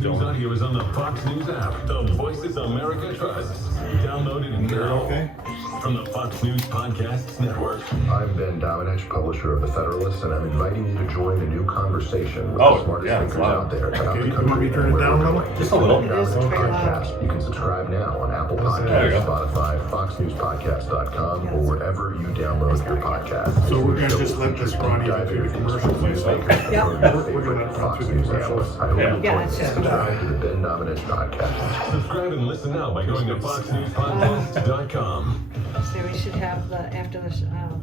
News Audio is on the Fox News app. The Voices America trusts. Download it now. Okay. From the Fox News Podcasts Network. I'm Ben Domenech, publisher of The Federalist, and I'm inviting you to join a new conversation with the smartest thinkers out there about the You country. want me to turn it down a little? Just a little. It is podcast. You can subscribe now on Apple Podcasts, Spotify, FoxNewsPodcast.com, or wherever you download your podcasts. So we're going to just let this run even through the commercial place. Yeah. We're going to let it run through the commercials. I hope you Yeah, join. Subscribe to the Ben Domenech Podcast. Subscribe and listen now by going to FoxNewsPodcasts.com. So we should have the, after the,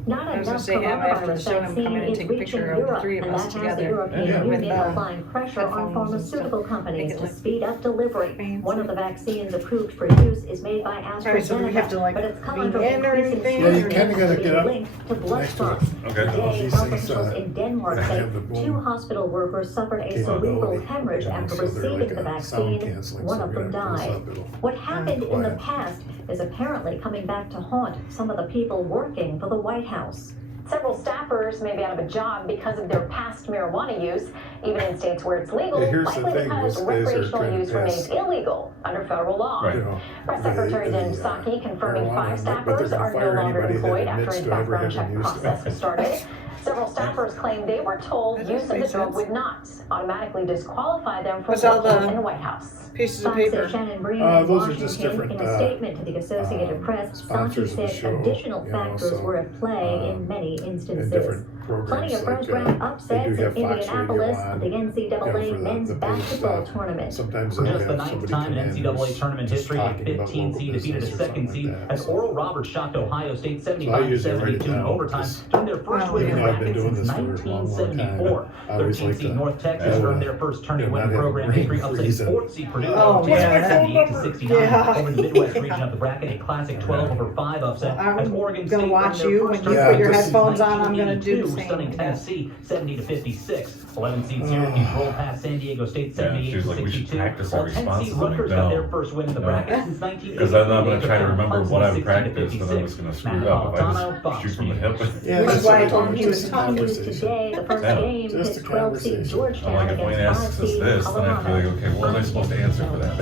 Not I was gonna enough say, have after the coronavirus show him come in vaccine and is take a reaching picture of the Europe, three of and us that has the together. European with Union applying pressure on headphones and pharmaceutical stuff. companies Make it to look speed up delivery. fancy. One of the vaccines approved for use is made by Sorry, so do we have to, AstraZeneca, like, but it's come lean under in or increasing anything? Yeah, you scrutiny kinda gotta for get up being linked to blood next to it. clots. Okay. Today, These health things, officials in Denmark have say the boom 2 hospital workers suffered a cerebral capability. hemorrhage after So they're receiving like the a sound vaccine. canceling, One so of we're them gonna close died. up, it'll What happened in the quiet. past is apparently coming back to haunt some of the people working for the White House. Several staffers may be out of a job because of their past marijuana use, even in states where it's legal, Yeah, here's the likely thing, because those guys are recreational trying to use pass- remains illegal under federal law. Right. You know, Press Secretary Jen Psaki confirming 5 staffers are no longer employed after his background check process was started. Several staffers claim they were told That use of the makes drug sense. would not automatically disqualify them from What's all working the in the White House. pieces of Fox's paper? Shannon Bream Those in are just Washington, different, in a statement to the Associated Press, Psaki sponsors of the said show, additional you know, factors so, were at play in many in instances. different programs. Plenty of like, program they do upsets in have Fox Radio Indianapolis on, at the NCAA for men's the big basketball stuff. tournament. Sometimes For they just the have ninth somebody time come in in NCAA who's tournament just history, a talking about 15 local seed defeated a business or second something seed like that, as so. Oral Roberts shocked Ohio State So I usually write it 75-72 in down overtime because, to their first win in even though I've been bracket doing since this for a long, long time, 1974. I always 13 like seed to North Texas earned their first tournament win in program history, upsetting 4th seed Purdue Oh, yeah. 78-69 Yeah. over the Midwest region of the bracket, a classic 12-5 upset as I'm Oregon gonna State watch won their you first when you put your tournament headphones since on, I'm gonna do the 1982, same, stunning yeah. Tennessee 70-56. 11 seed Syracuse rolled past San Diego State she's like, we should 78-62. practice our While 10 seed responses. I'm like, Rutgers got their no. first win in the bracket since 1980. Because then I'm going to try to remember what I've practiced, and I'm just going to screw it up if I just shoot from the hip. yeah, Which is that's why I what told him it's he was just a talking. conversation. Today, the first Yeah. game Just hits a 12 seed conversation. I'm Georgetown like, if Wayne against asks 5 us seed this, then I feel like, Colorado. okay, what was I supposed to answer for that?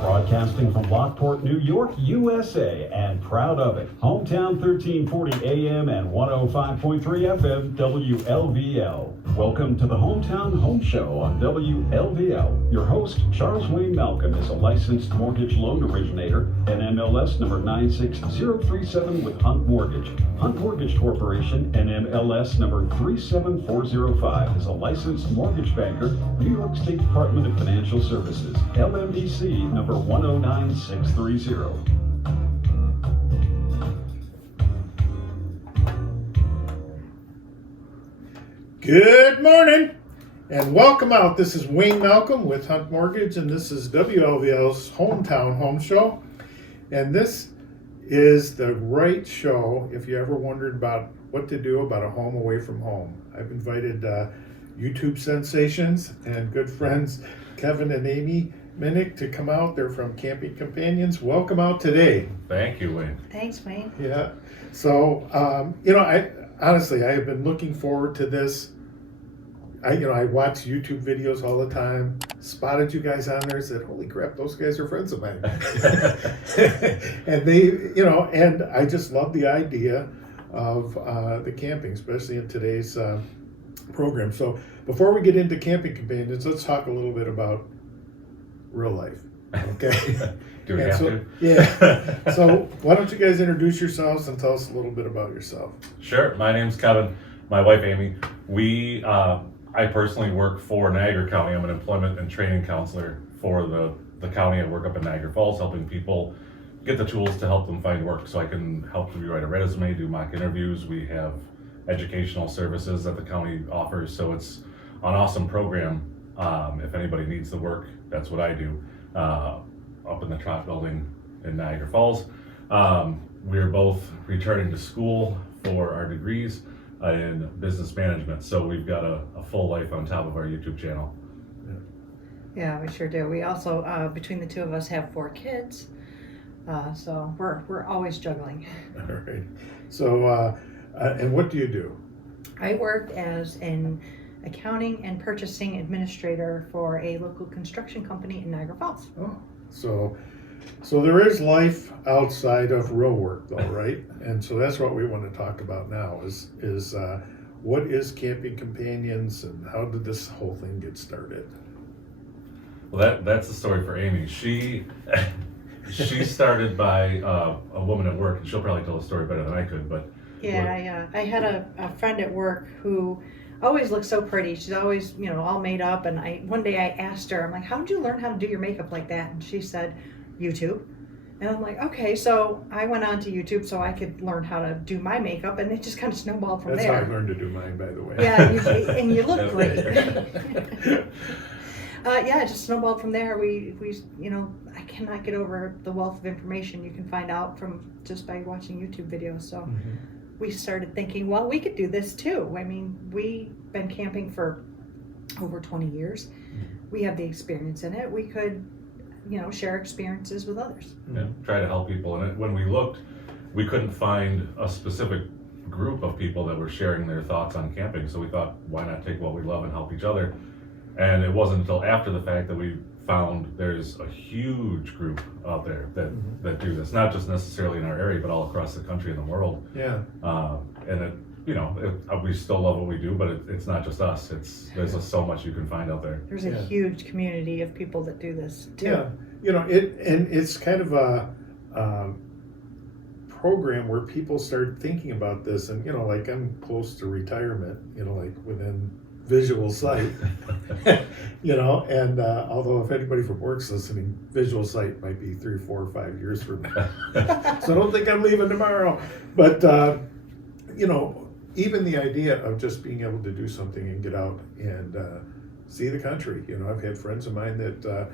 Broadcasting from Lockport, New York, USA, and proud of it. Hometown 1340 AM and 105.3 FM, WLVL. Welcome to the Hometown Home Show on WLVL. Your host, Charles Wayne Malcolm, is a licensed mortgage loan originator, NMLS number 96037 with Hunt Mortgage. Hunt Mortgage Corporation, NMLS number 37405, is a licensed mortgage banker, New York State Department of Financial Services, LMDC number 109630. Good morning and welcome out. This is Wayne Malcolm with Hunt Mortgage, and this is WLVL's Hometown Home Show. And this is the right show if you ever wondered about what to do about a home away from home. I've invited YouTube sensations and good friends Kevin and Amy Minnick to come out. They're from Camping Companions. Welcome out today. Thank you, Wayne. Thanks, Wayne. Yeah. So, I honestly, I have been looking forward to this. I watch YouTube videos all the time. Spotted you guys on there. Said, "Holy crap, those guys are friends of mine." And they, and I just love the idea of the camping, especially in today's program. So, before we get into Camping Companions, let's talk a little bit about real life. Okay. Do we And have so, to? Yeah. So why don't you guys introduce yourselves and tell us a little bit about yourself? Sure. My name's Kevin. My wife, Amy. I personally work for Niagara County. I'm an employment and training counselor for the county. I work up in Niagara Falls, helping people get the tools to help them find work. So I can help you write a resume, do mock interviews. We have educational services that the county offers. So it's an awesome program. If anybody needs the work, that's what I do. Up in the Trot Building in Niagara Falls. We're both returning to school for our degrees in business management, so we've got a full life on top of our YouTube channel. Yeah, we sure do. We also, between the two of us, have 4 kids. So we're always juggling. All right. So, and what do you do? I work as an accounting and purchasing administrator for a local construction company in Niagara Falls. Oh, so there is life outside of real work, though, right? And so that's what we want to talk about now is what is Camping Companions and how did this whole thing get started? Well, that's the story for Amy. She started by a woman at work, and she'll probably tell the story better than I could. But yeah, I had a friend at work who always looked so pretty. She's always, all made up. And one day I asked her, I'm like, how did you learn how to do your makeup like that? And she said, YouTube. And I'm like, okay. So I went on to YouTube so I could learn how to do my makeup, and it just kind of snowballed from That's there. how I learned to do mine, by the way. Yeah, and you look great. Yeah, it just snowballed from there. We I cannot get over the wealth of information you can find out from just by watching YouTube videos. So we started thinking, well, we could do this too. I mean, we've been camping for over 20 years. We have the experience in it. We could, share experiences with others. Yeah, try to help people. And when we looked, we couldn't find a specific group of people that were sharing their thoughts on camping. So we thought, why not take what we love and help each other? And it wasn't until after the fact that we found there's a huge group out there that do this, not just necessarily in our area, but all across the country and the world. Yeah. And we still love what we do, but it's not just us. There's just so much you can find out there. There's a huge community of people that do this too. Yeah. It's kind of a program where people start thinking about this, and like I'm close to retirement, like within visual sight, and although if anybody from work's listening, visual sight might be 3, 4, 5 years from now. So I don't think I'm leaving tomorrow. But even the idea of just being able to do something and get out and see the country. I've had friends of mine that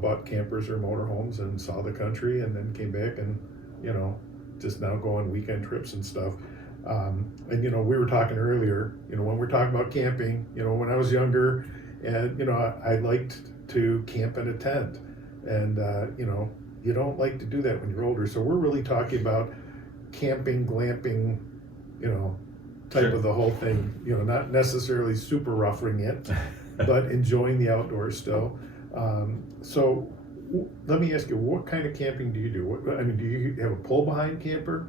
bought campers or motorhomes and saw the country and then came back and just now go on weekend trips and stuff. And we were talking earlier, when we're talking about camping, when I was younger, and I liked to camp in a tent, and you don't like to do that when you're older. So we're really talking about camping, glamping, type of the whole thing. Not necessarily super roughing it, but enjoying the outdoors still. So let me ask you, what kind of camping do you do? Do you have a pull behind camper?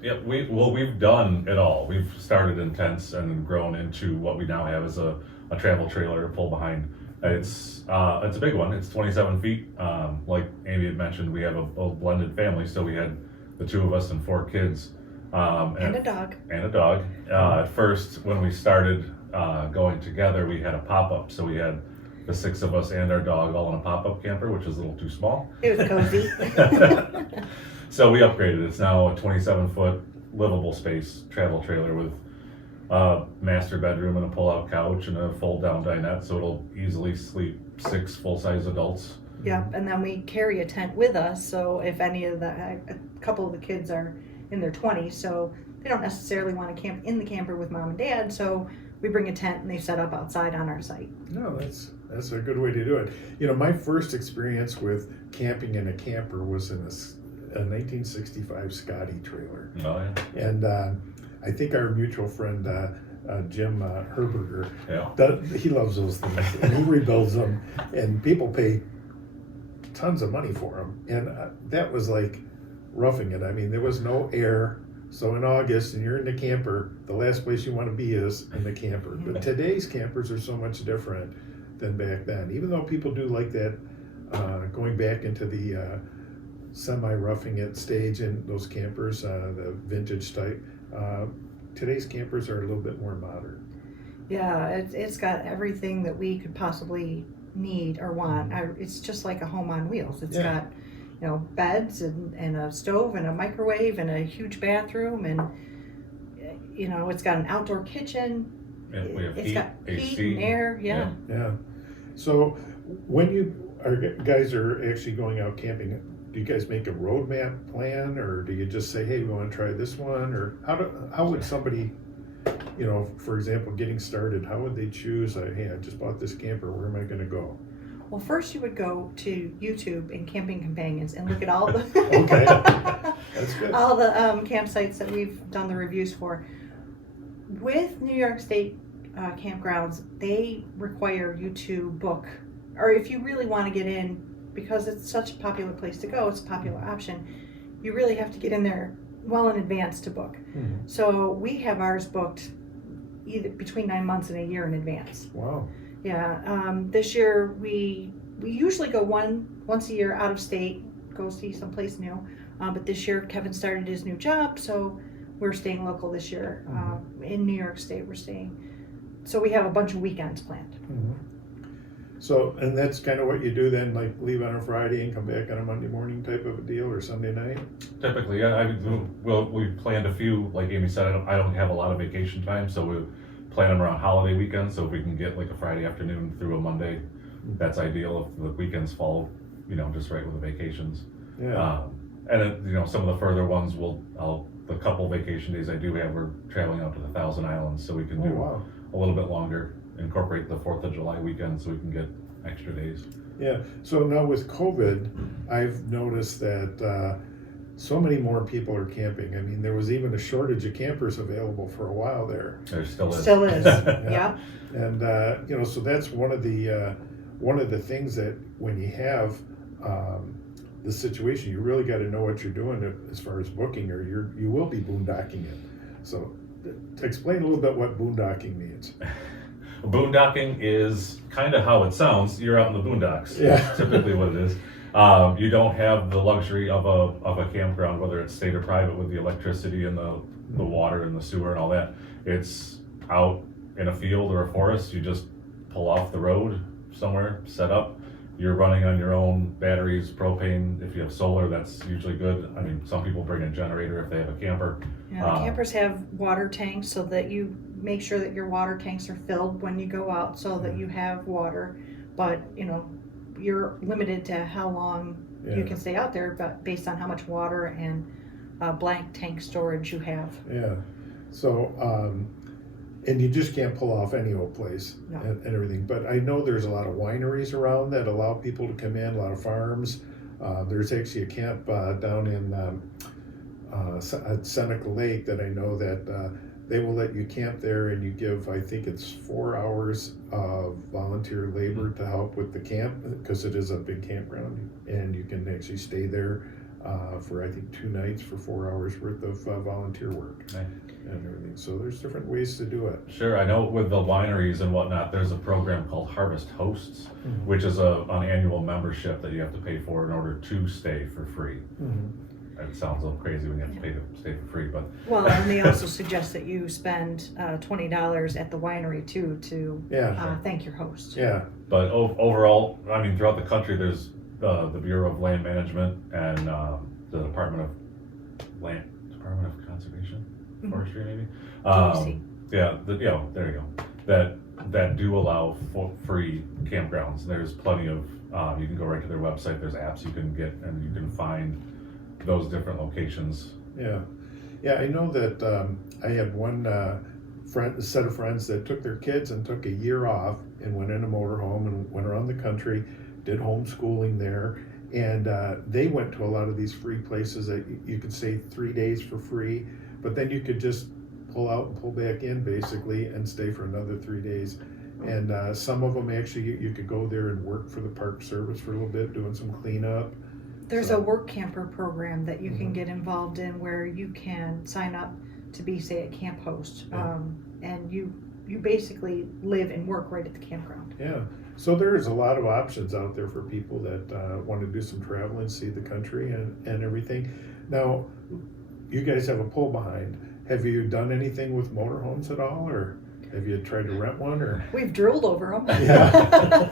Yeah, we've done it all. We've started in tents and grown into what we now have as a travel trailer, a pull behind. It's a big one. It's 27 feet. Like Amy had mentioned, we have a blended family, so we had the 2 of us and 4 kids. And a dog. And a dog. At first, when we started going together, we had a pop-up, so we had the 6 of us and our dog all in a pop-up camper, which is a little too small. It was cozy. So we upgraded. It's now a 27-foot livable space travel trailer with a master bedroom and a pull-out couch and a fold-down dinette, so it'll easily sleep 6 full-size adults. Yep, and then we carry a tent with us, so if a couple of the kids are in their 20s, so they don't necessarily want to camp in the camper with mom and dad, so we bring a tent and they set up outside on our site. No, that's a good way to do it. My first experience with camping in a camper was in a 1965 Scotty trailer. Oh, yeah. And I think our mutual friend Jim Herberger, he loves those things, and he rebuilds them, and people pay tons of money for them, and that was like roughing it. There was no air, so in August, and you're in the camper, the last place you want to be is in the camper. But today's campers are so much different than back then, even though people do like that, going back into the semi-roughing it stage in those campers, the vintage type. Today's campers are a little bit more modern. Yeah, it's got everything that we could possibly need or want. It's just like a home on wheels. It's got beds and a stove and a microwave and a huge bathroom, and it's got an outdoor kitchen. Yeah, we have It's got heat and air. Yeah. So when you guys are actually going out camping, do you guys make a roadmap plan, or do you just say, hey, we want to try this one? Or how would somebody, for example, getting started, how would they choose, hey, I just bought this camper, where am I going to go? Well, first you would go to YouTube and Camping Companions and look at all the Okay, that's good. all the campsites that we've done the reviews for. With New York State campgrounds, they require you to book, or if you really want to get in, because it's such a popular place to go, it's a popular option, you really have to get in there well in advance to book. Mhm. So we have ours booked either between 9 months and a year in advance. Wow. Yeah, this year we usually go once a year out of state, go see someplace new. But this year Kevin started his new job, so we're staying local this year. In New York State we're staying. So we have a bunch of weekends planned. Mhm. So, and that's kind of what you do then, like leave on a Friday and come back on a Monday morning type of a deal, or Sunday night? Typically, we planned a few, like Amy said, I don't have a lot of vacation time, so we plan them around holiday weekends, so if we can get like a Friday afternoon through a Monday, that's ideal. If the weekends fall, just right with the vacations. Yeah. And then, some of the further ones the couple vacation days I do have, we're traveling out to the Thousand Islands, so we can do wow. a little bit longer, incorporate the 4th of July weekend so we can get extra days. Yeah. So now with COVID, I've noticed that so many more people are camping. I mean, there was even a shortage of campers available for a while there. There still is. Still is, yeah. And so that's one of the things that when you have the situation, you really got to know what you're doing as far as booking, or you will be boondocking it. So explain a little bit what boondocking means. Boondocking is kind of how it sounds. You're out in the boondocks. Yeah. That's typically what it is. You don't have the luxury of a campground, whether it's state or private, with the electricity and the water and the sewer and all that. It's out in a field or a forest. You just pull off the road somewhere, set up. You're running on your own batteries, propane. If you have solar, that's usually good. I mean, some people bring a generator if they have a camper. Yeah, the campers have water tanks, so that you make sure that your water tanks are filled when you go out, so that you have water. But you're limited to how long you can stay out there, but based on how much water and blank tank storage you have. Yeah. So and you just can't pull off any old place. No. and everything. But I know there's a lot of wineries around that allow people to come in, a lot of farms. There's actually a camp down in at Seneca Lake that I know that they will let you camp there, and you give, I think it's 4 hours of volunteer labor to help with the camp, because it is a big campground, and you can actually stay there for I think 2 nights for 4 hours worth of volunteer work. Nice. And everything. So there's different ways to do it. Sure, I know with the wineries and whatnot, there's a program called Harvest Hosts, which is an annual membership that you have to pay for in order to stay for free. It sounds a little crazy when you have to pay to stay for free, but Well, and they also suggest that you spend $20 at the winery too to thank your host. Yeah. But overall, I mean, throughout the country, there's the Bureau of Land Management and the Department of Conservation, Forestry, maybe. DEC. There you go. That do allow for free campgrounds. There's plenty of. You can go right to their website. There's apps you can get, and you can find those different locations. Yeah. I know that I had one set of friends that took their kids and took a year off and went in a motorhome and went around the country, did homeschooling there, and they went to a lot of these free places that you could stay 3 days for free, but then you could just pull out and pull back in basically and stay for another 3 days. And some of them actually you could go there and work for the Park Service for a little bit, doing some cleanup. There's a work camper program that you can get involved in, where you can sign up to be, say, a camp host, and you basically live and work right at the campground. Yeah, so there's a lot of options out there for people that want to do some traveling, see the country and everything. Now, you guys have a pull behind. Have you done anything with motorhomes at all, or have you tried to rent one? Or we've drooled over them. Yeah.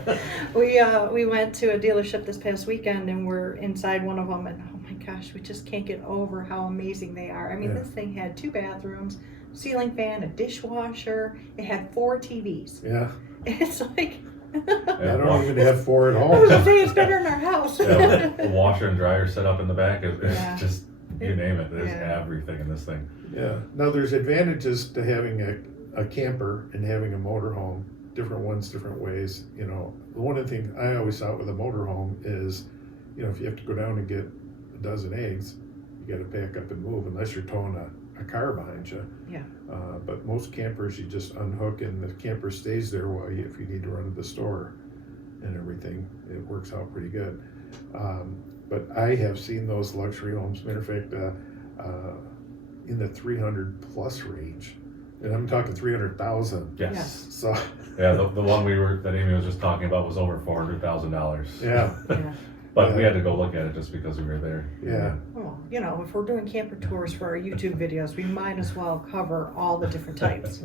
We went to a dealership this past weekend, and we're inside one of them, and oh my gosh, we just can't get over how amazing they are. I mean, this thing had 2 bathrooms, ceiling fan, a dishwasher. It had 4 TVs. Yeah. It's like I don't even have 4 at I home. was gonna say, it's better in our house. The washer and dryer set up in the back. It's just, you name it. There's Yeah. everything in this thing. Yeah. Now there's advantages to having a camper and having a motorhome. Different ones, different ways. One of the things I always thought with a motorhome is, if you have to go down and get a dozen eggs, you got to pack up and move, unless you're towing a a car behind you. Yeah. But most campers, you just unhook and the camper stays there while you, if you need to run to the store and everything, it works out pretty good. But I have seen those luxury homes, matter of fact, in the 300 plus range. And I'm talking 300,000. Yes. So Yeah, the one that Amy was just talking about was over $400,000. yeah, Yeah. But we had to go look at it just because we were there. yeah, Well, you know, if we're doing camper tours for our YouTube videos, we might as well cover all the different types.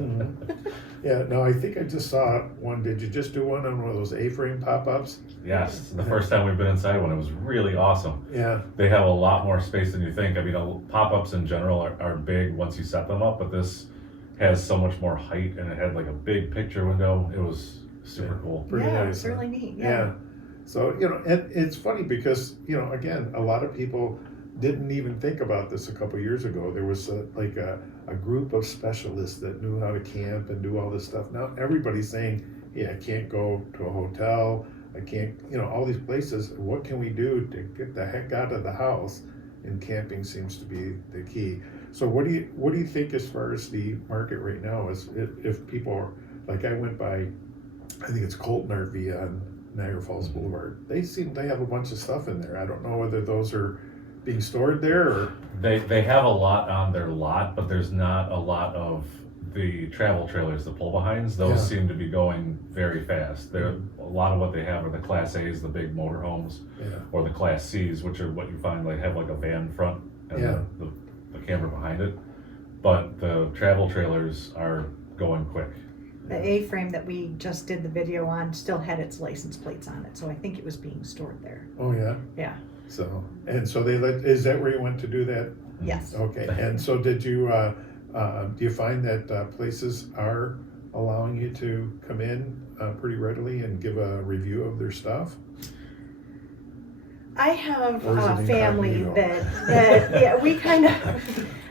yeah. No, I think I just saw one. Did you just do one on one of those A-frame pop-ups? Yes, the first time we've been inside one, it was really awesome. Yeah, They have a lot more space than you think. I mean, pop-ups in general are big once you set them up, but this has so much more height, and it had like a big picture window. It was super cool. pretty Yeah, nice. it's really neat. Yeah. Yeah. So, you know, and it's funny because, you know, again, a lot of people didn't even think about this a couple years ago. There was a group of specialists that knew how to camp and do all this stuff. Now everybody's saying, yeah, I can't go to a hotel. I can't, you know, all these places. What can we do to get the heck out of the house? And camping seems to be the key. So what do you think as far as the market right now is if people are, like I went by, I think it's Colton RV on Niagara Falls Boulevard. They have a bunch of stuff in there. I don't know whether those are being stored there or They have a lot on their lot, but there's not a lot of the travel trailers, the pull behinds. Those Yeah. seem to be going very fast. They're a lot of what they have are the Class A's, the big motorhomes, yeah. or the Class C's, which are what you find they have like a van front and Yeah. the camera behind it. But the travel trailers are going quick. The A-frame that we just did the video on still had its license plates on it, so I think it was being stored there. Oh yeah. Yeah. So they is that where you went to do that? Yes. Okay. And so did you do you find that places are allowing you to come in pretty readily and give a review of their stuff? I have Or is it family incognito? that yeah, we kind of,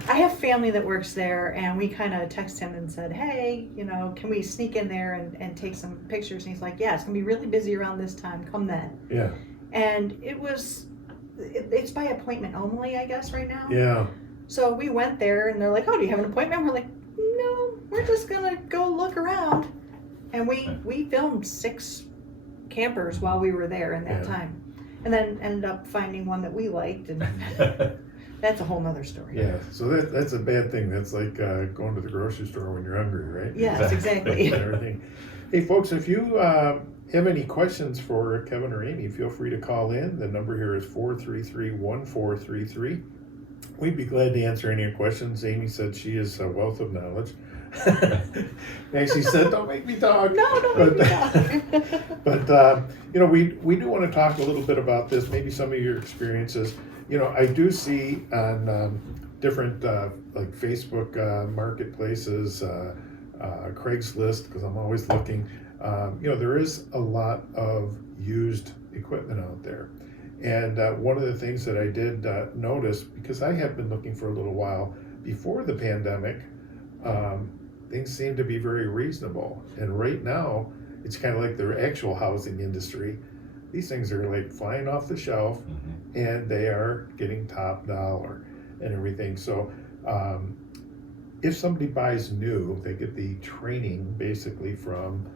I have family that works there, and we kind of text him and said, hey, you know, can we sneak in there and take some pictures? And he's like, yeah, it's gonna be really busy around this time, come then. Yeah. And it's by appointment only, I guess, right now. Yeah. So we went there, and they're like, oh, do you have an appointment? We're like, no, we're just gonna go look around. And we filmed 6 campers while we were there in that Yeah. time. And then ended up finding one that we liked, and that's a whole nother story. Yeah. So that's a bad thing. That's like going to the grocery store when you're hungry, right? Yes, exactly. And everything. Hey, folks, if you have any questions for Kevin or Amy, feel free to call in. The number here is 433-1433. We'd be glad to answer any questions. Amy said she is a wealth of knowledge. And she said, don't make me talk. No, don't make me talk. But you know, we do want to talk a little bit about this, maybe some of your experiences. You know, I do see on different like Facebook marketplaces, Craigslist, because I'm always looking, you know, there is a lot of used equipment out there. And one of the things that I did notice, because I have been looking for a little while before the pandemic, things seem to be very reasonable. And right now, it's kind of like the actual housing industry. These things are like flying off the shelf, and they are getting top dollar and everything. So if somebody buys new, they get the training basically from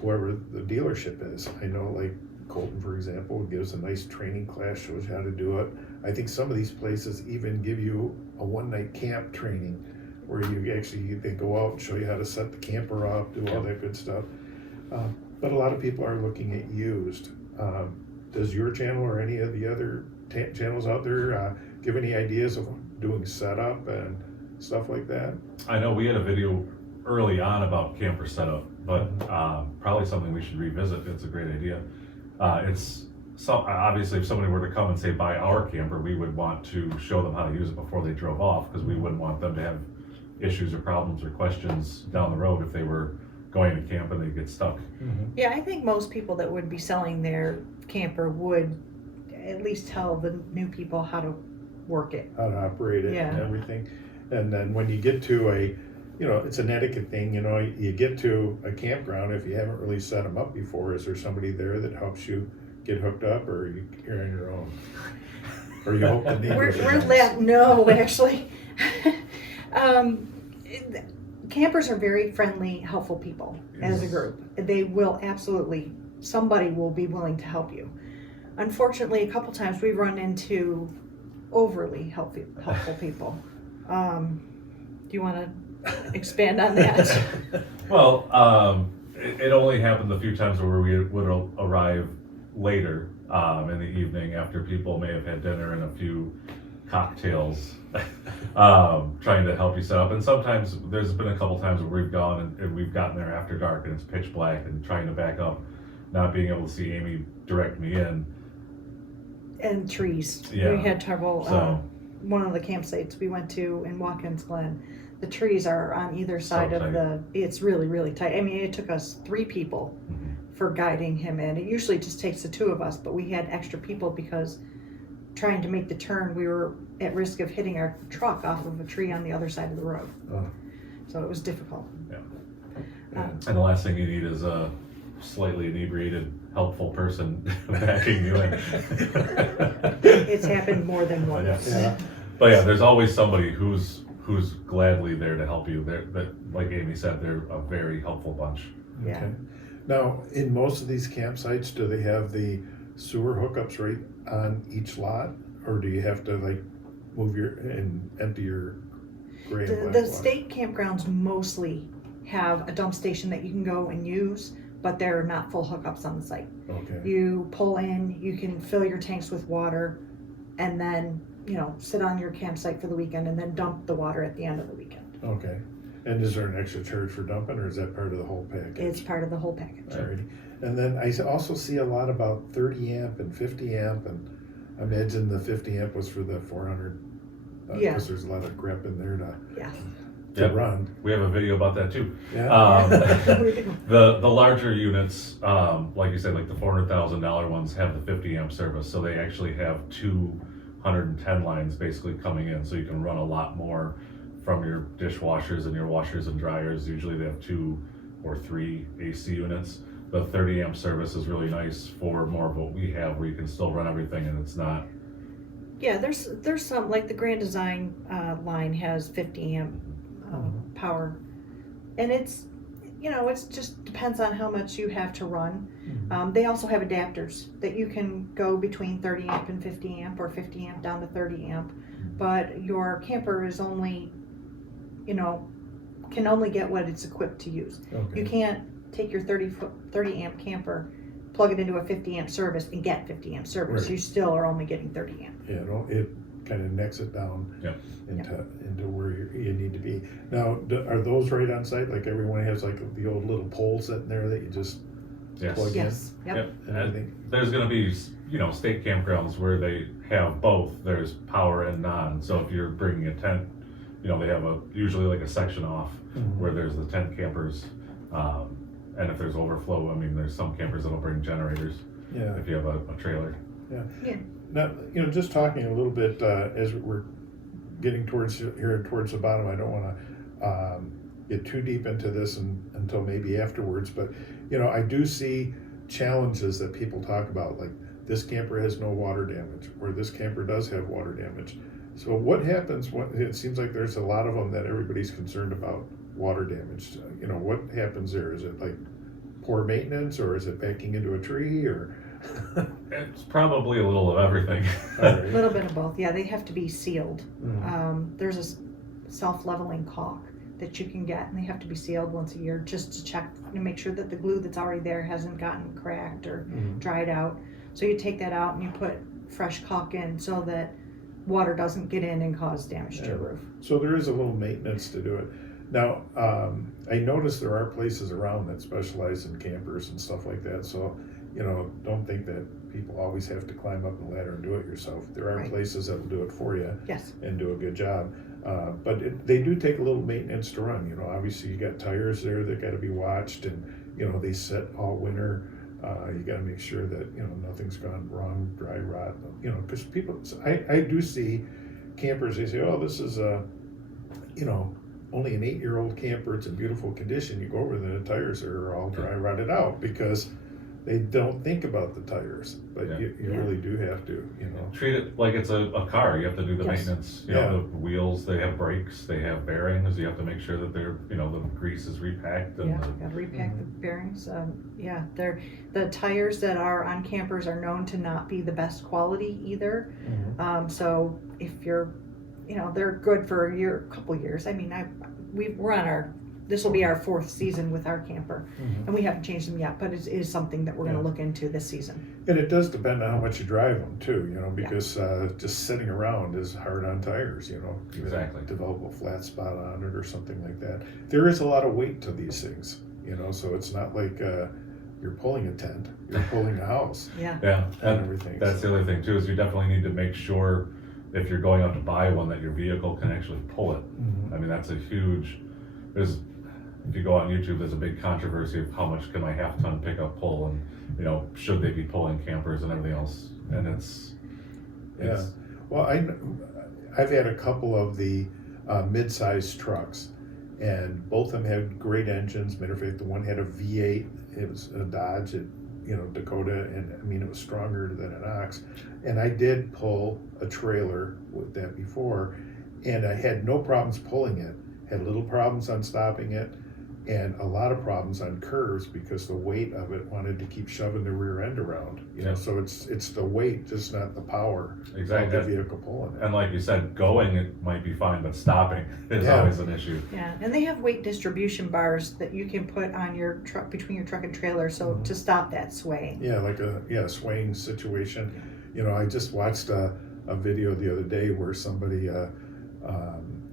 whoever the dealership is. I know like Colton, for example, gives a nice training class, shows you how to do it. I think some of these places even give you a one-night camp training where they go out and show you how to set the camper up, do all that good stuff. But a lot of people are looking at used. Does your channel or any of the other channels out there give any ideas of doing setup and stuff like that? I know we had a video early on about camper setup, but probably something we should revisit. It's a great idea. Obviously, if somebody were to come and say buy our camper, we would want to show them how to use it before they drove off, because we wouldn't want them to have issues or problems or questions down the road if they were going to camp and they get stuck. Yeah, I think most people that would be selling their camper would at least tell the new people how to work it. How to operate it and everything. And then when you get to it's an etiquette thing, you get to a campground, if you haven't really set them up before, is there somebody there that helps you get hooked up, or you're on your own? Or you hope the neighbors are nice? No, actually, Campers are very friendly, helpful people as a group. They will absolutely, somebody will be willing to help you. Unfortunately, a couple times we've run into overly helpful people. Do you want to expand on that? Well, it only happened a few times where we would arrive later in the evening after people may have had dinner and a few cocktails, trying to help you set up. And sometimes there's been a couple times where we've gone and we've gotten there after dark and it's pitch black and trying to back up, not being able to see Amy direct me in. And trees. Yeah. We had trouble. So- One of the campsites we went to in Watkins Glen, the trees are on either side So of tight. it's really, really tight. I mean, it took us 3 people for guiding him in. It usually just takes the 2 of us, but we had extra people because trying to make the turn, we were at risk of hitting our truck off of a tree on the other side of the road. Oh. So it was difficult. Yeah. And the last thing you need is a slightly inebriated, helpful person backing you in. It's happened more than once. Yeah. But yeah, there's always somebody who's gladly there to help you. That, like Amy said, they're a very helpful bunch. Yeah. Okay. Now, in most of these campsites, do they have the sewer hookups right on each lot, or do you have to like move and empty your gray and black The water? state campgrounds mostly have a dump station that you can go and use, but they're not full hookups on the site. Okay. You pull in, you can fill your tanks with water, and then, sit on your campsite for the weekend and then dump the water at the end of the weekend. Okay. And is there an extra charge for dumping, or is that part of the whole package? It's part of the whole package. Alrighty. And then I also see a lot about 30 amp and 50 amp, and I imagine the 50 amp was for the 400. Yeah. Because there's a lot of crap in there Yeah. to Yep. run. We have a video about that too. Yeah. The larger units, like you said, like the $400,000 ones have the 50 amp service, so they actually have 210 lines basically coming in, so you can run a lot more from your dishwashers and your washers and dryers. Usually they have 2 or 3 AC units. The 30 amp service is really nice for more of what we have, where you can still run everything and it's not. Yeah, there's some, like the Grand Design line has 50 amp power, and it's just depends on how much you have to run. They also have adapters that you can go between 30 amp and 50 amp, or 50 amp down to 30 amp, but your camper is only, can only get what it's equipped to use. Okay. You can't take your 30 amp camper, plug it into a 50 amp service and get 50 amp service. Right. You still are only getting 30 amp. Yeah, it kind of necks it down into where you need to be. Now, are those right on site? Like everyone has like the old little poles sitting there that you just plug Yes. in? Yep. And everything? There's going to be, state campgrounds where they have both. There's power and non. So if you're bringing a tent, they have usually like a section off where there's the tent campers. And if there's overflow, there's some campers that'll bring generators. Yeah. If you have a trailer. Yeah. Now, just talking a little bit as we're getting towards the bottom. I don't want to get too deep into this until maybe afterwards, but I do see challenges that people talk about, like this camper has no water damage, or this camper does have water damage. So what happens when it seems like there's a lot of them that everybody's concerned about water damage? What happens there? Is it like poor maintenance, or is it backing into a tree, or? It's probably a little of everything. A little bit of both. Yeah, they have to be sealed. Mm-hmm. There's a self-leveling caulk that you can get, and they have to be sealed once a year just to check and make sure that the glue that's already there hasn't gotten cracked or dried out. So you take that out and you put fresh caulk in so that water doesn't get in and cause damage to your roof. So there is a little maintenance to do it. Now, I noticed there are places around that specialize in campers and stuff like that. So, don't think that people always have to climb up the ladder and do it yourself. There are places that will do it for you and do a good job. But they do take a little maintenance to run. Obviously you got tires there that got to be watched, and they sit all winter. You got to make sure that nothing's gone wrong, dry rot. Because people, I do see campers. They say, "Oh, this is only an 8-year-old camper. It's in beautiful condition." You go over there, the tires are all dry rotted out because they don't think about the tires, but Yeah. you really do have to, you know. Treat it like it's a car. You have to do the Yes. maintenance. You Yeah. know, the wheels, they have brakes, they have bearings. You have to make sure that they're, you know, the grease is repacked. And Yeah, gotta repack the bearings. Yeah, the tires that are on campers are known to not be the best quality either. So if you're, you know, they're good for a couple years. I mean, we're on this will be our 4th season with our camper, and we haven't changed them yet, but it is something that we're going to look into this season. And it does depend on how much you drive them too, you know, because just sitting around is hard on tires, you know. You Exactly. develop a flat spot on it or something like that. There is a lot of weight to these things, you know, so it's not like you're pulling a tent, you're pulling a house. Yeah. Yeah, And and everything, that's the other thing too, is you definitely need to make sure if you're going out to buy one that your vehicle can actually pull it. I mean, that's a huge, if you go on YouTube, there's a big controversy of how much can my half-ton pickup pull, and, you know, should they be pulling campers and everything else, and it's Well, I've had a couple of the mid-sized trucks, and both of them had great engines. Matter of fact, the one had a V8. It was a Dodge, Dakota, and I mean, it was stronger than an ox. And I did pull a trailer with that before, and I had no problems pulling it. Had little problems on stopping it, and a lot of problems on curves because the weight of it wanted to keep shoving the rear end around. You know, so it's the weight, just not the power Exactly. of the vehicle pulling it. And like you said, going it might be fine, but stopping is Yeah. always an issue. Yeah, and they have weight distribution bars that you can put on your truck, between your truck and trailer, so to stop that swaying. Yeah, like a swaying situation. You know, I just watched a video the other day where somebody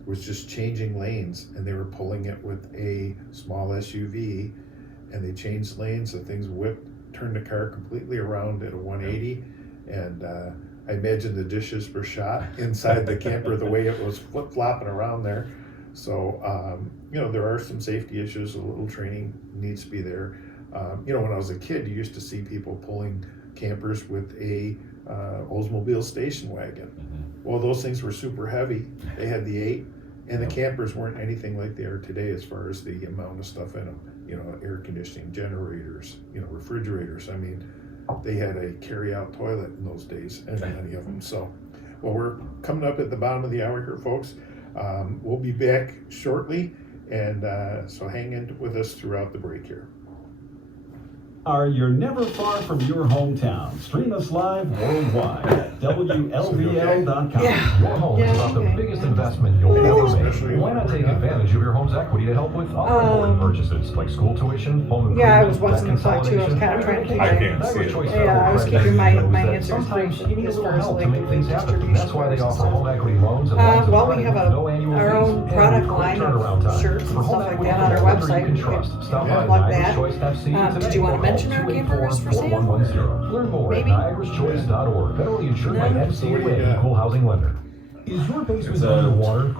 was just changing lanes, and they were pulling it with a small SUV, and they changed lanes, the things turned the car completely around at a 180, and I imagine the dishes were shot inside the camper the way it was flip-flopping around there. So, you know, there are some safety issues, a little training needs to be there. You know, when I was a kid, you used to see people pulling campers with a Oldsmobile station wagon. Well, those things were super heavy. They had the 8, and the campers weren't anything like they are today as far as the amount of stuff in them. You know, air conditioning, generators, you know, refrigerators. I mean, they had a carry-out toilet in those days, and many of them. So, well, we're coming up at the bottom of the hour here, folks. We'll be back shortly, and so hang in with us throughout the break here. You're never far from your hometown. Stream us live worldwide at WLVL.com. Your home is about the biggest investment you'll ever make. Why not take advantage of your home's equity to help with other important purchases like school tuition, home improvement, Yeah, I was watching the clock too. I was kind of trying to keep I can't see it. Yeah, I was keeping my answers sometimes you need a as little far as help like to make things happen. distribution That's why they bars and offer home stuff. equity loans and lines of Well, we credit have with no annual our fees own and product quick line turnaround of time. shirts and For home stuff like equity that on our lender website. you can You trust. can Stop by plug Niagara's that. Choice FC Did you want to mention our campers for sale? 284-4110. Learn more Maybe? at niagaraschoice.org. Federally insured by No. FCA, equal housing lender. Is your basement It's a- underwater?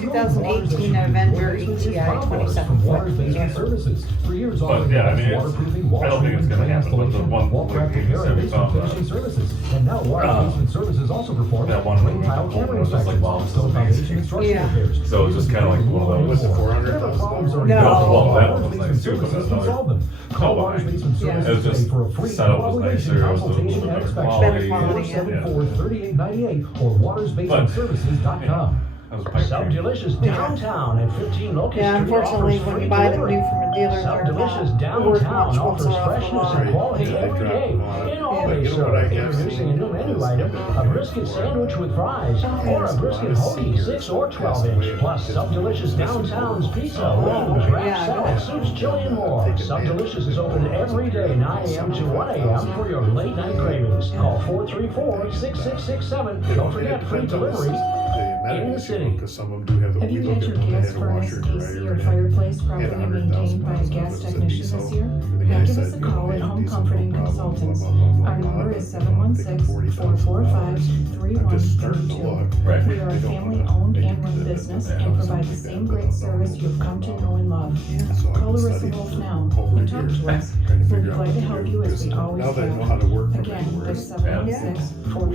2018 Avenger ETI 27 From Waters foot. Basement Services. For years But, offering yeah, I mean, it's- waterproofing, wall I don't think it's treatment, gonna happen, but the installation, one wall crack thing repair, that and we talked basement about- finishing services. And now Waters Basement Services also performs That one rain tile camera was just like, inspections, wow, this is stone foundation amazing. and structural Yeah. repairs. So it's just kinda like one of those- Was it $400,000? Whatever problems are No. Well, that Waters one was Basement nice too, but Services that's can another- solve them. Call No, Waters I- Basement Yeah. Services It was just today for a free setup was no-obligation nicer, it was a little consultation bit and better inspection. Better quality, yeah. 474-3898 or watersbasementservices.com. That was pipe Sub dream. Delicious downtown at 15 Locust Yeah, Street unfortunately, offers when free you buy them delivery. new from a dealer, Sub they're Delicious not worth downtown much once offers they're off the freshness line. and quality Yeah, every they day. drop a lot. In all But they you know serve, what I have introducing a seen new menu is item, a yep. brisket sandwich with fries, or a brisket hoagie, 6 or 12 inch, plus Sub Delicious Downtown's pizza, wings, wraps, Yeah. salads, soups, chili, and more. Sub Delicious is open every day, 9 a.m. to 1 a.m. for your late night cravings. Call 434-6667. Don't forget free deliveries in the city. Because some of them do have the Have you wheel had your that gas had a furnace, washer and AC, dryer or in it. fireplace Had properly 100,000 maintained by a miles on it. gas It was a technician diesel. this year? The guy Then give said, us a you know, call we at had Home diesel, Comforting no problem, Consultants. blah, blah, blah, blah, Our blah, number blah. is I'm thinking $40,000. 716-445-3132. I'm just starting to look. Right. We are a family-owned and run business and provide the same great service you've come to know and love. So I've Call been Larissa studying Wolf now over and talk years, to us. trying to We'll be figure out glad to what help do, you as we because always now that I know have. how to work from Again, anywhere, that's we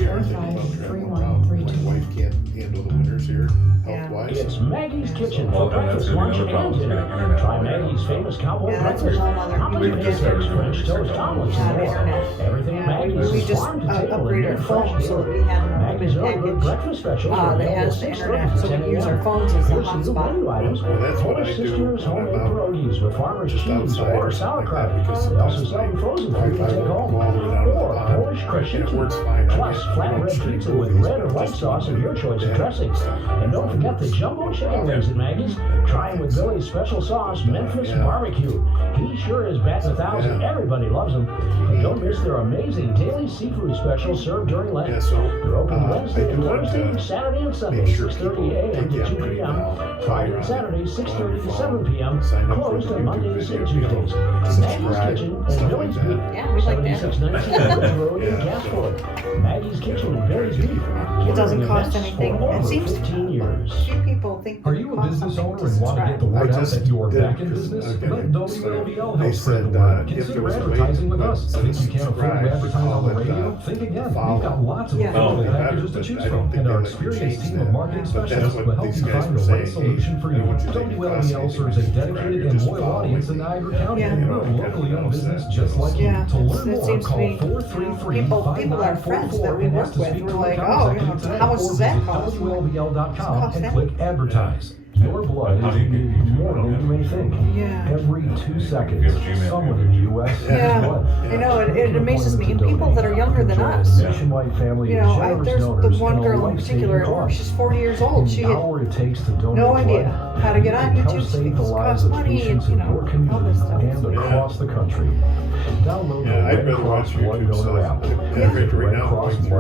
are thinking about traveling around. My 716-445-3132. wife can't handle the winters here. health-wise. It's Maggie's Kitchen Well, for and that's breakfast, gonna be lunch, another problem, and is dinner. getting internet. Try Maggie's famous cowboy Yeah, that's breakfast. a whole other- Toppings We with just eggs, started French toast, doing omelets, Yeah, and the more. internet. Everything at Maggie's We is just farm to table and upgraded our made fresh phone so that daily. we had an Maggie's unlimited early bird package breakfast specials are that available has the 6:30 internet, to so 10 we use our a.m. phones as the Here's some new menu hotspot. items. Well, that's what Polish I do sisters, when homemade I'm out pierogies with farmer's just cheese outside or or something like sauerkraut. that, because They also sometimes sell my frozen food to Wi-Fi take won't home. go all the way down to the Or bottom, Polish and it crescenti. works fine. Plus, I flatbread stream pizza with movies, red or but white just sauce of your choice of yeah, dressings. And don't forget the jumbo chicken wings at Maggie's. Try 'em with Billy's special sauce, Memphis Barbecue. He sure is batting 1,000. Everybody loves him. And don't miss their amazing daily seafood special served during Lent. Yeah, so They're open I Wednesday, do want Thursday, to Saturday, and Sunday, make sure 6:30 people a.m. take to the 2 upgrade p.m. now. Friday and Saturday, 6:30 to 7 p.m. Sign up for Closed the on YouTube Mondays and video, Tuesdays. Maggie's subscribe, Kitchen stuff and like Billy's that. Beef. Yeah, we like that. 7619 Ridge Road in Yeah, Gasport. Maggie's Kitchen and Billy's Beef. It doesn't cost Events anything. for It over seems 15 years. few people think Are that you it a costs business something owner and want to get the subscribe. word I out just that you're did, back in because, business? okay, Let WLVL they help spread said, the word. if Consider there was a way advertising with to us. Think you can't afford to subscribe, advertise on the call it, radio? Think again. follow. We've got lots of Yeah. available Oh, packages to but choose I don't from, think and our they let you experienced change team that. of marketing But that's specialists what will help these you guys find were the right saying. solution for Hey, you. I want you to think it costs WLVL anything serves a to subscribe. dedicated You're and just loyal following audience in me. Niagara County, Yeah. and we're a locally owned business just like you. Yeah, To learn it more, seems to call be, 433 people are friends that we and work ask to with. speak We're to like, an oh, executive today, how much or does that visit cost? WLVL.com Cost and that? click advertise. Your blood How is do you get needed YouTube more than you may think. Yeah. Every 2 seconds, If you have Gmail, someone in the U.S. needs Yeah. blood. I know, it Make an amazes me. And appointment people to that are younger than donate. us. Join a nationwide family You of know, generous there's the donors one and a girl in life-saving particular, cause. she's 40 years old. She The had hour it takes to donate no idea blood how to get on helps YouTube. She save thinks the it lives costs of money, and, patients you in know, your all this community stuff. and across the country. Download Yeah, the I'd Red rather Cross watch Blood YouTube Donor stuff. app. Yeah, Visit right now I'm going through how